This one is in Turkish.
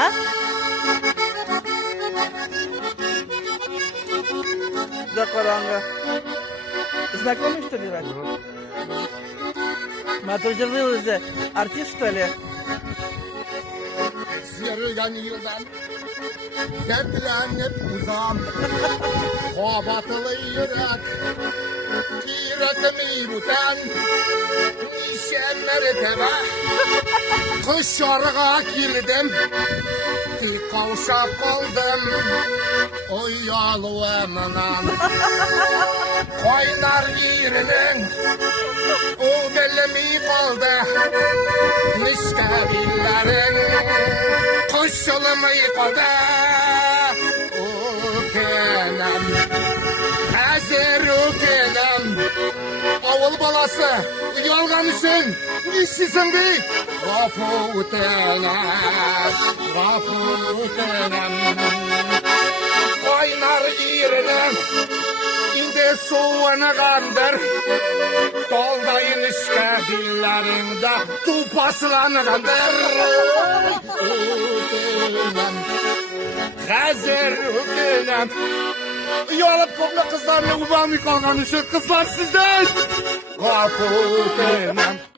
А? Да, Коранга. Знакомый, что ли, раньше? Матуржалый уже артист, что ли? Yürüyen yıldan dertlenip uzam Kobatılı yürek Kiretimi büten Nişenleri tebe Kış yarığa girdim Dik kavşap kaldım Uyalığımdan Koynar yerinin O bellemi kaldı Müşterilerin Kuşulumu yıkadı Ukenem Hazır ukenem Avul balası Yalgan için İşçisin değil Gafu utenem Gafu utenem Kaynar yerine İndi soğanı kandır Doldayın işte dillerinde Tupaslanı kandır Utenem Hazır utenem Yolup kokla kızlarla ubanlık kalgan için Kızlar sizden Gafu utenem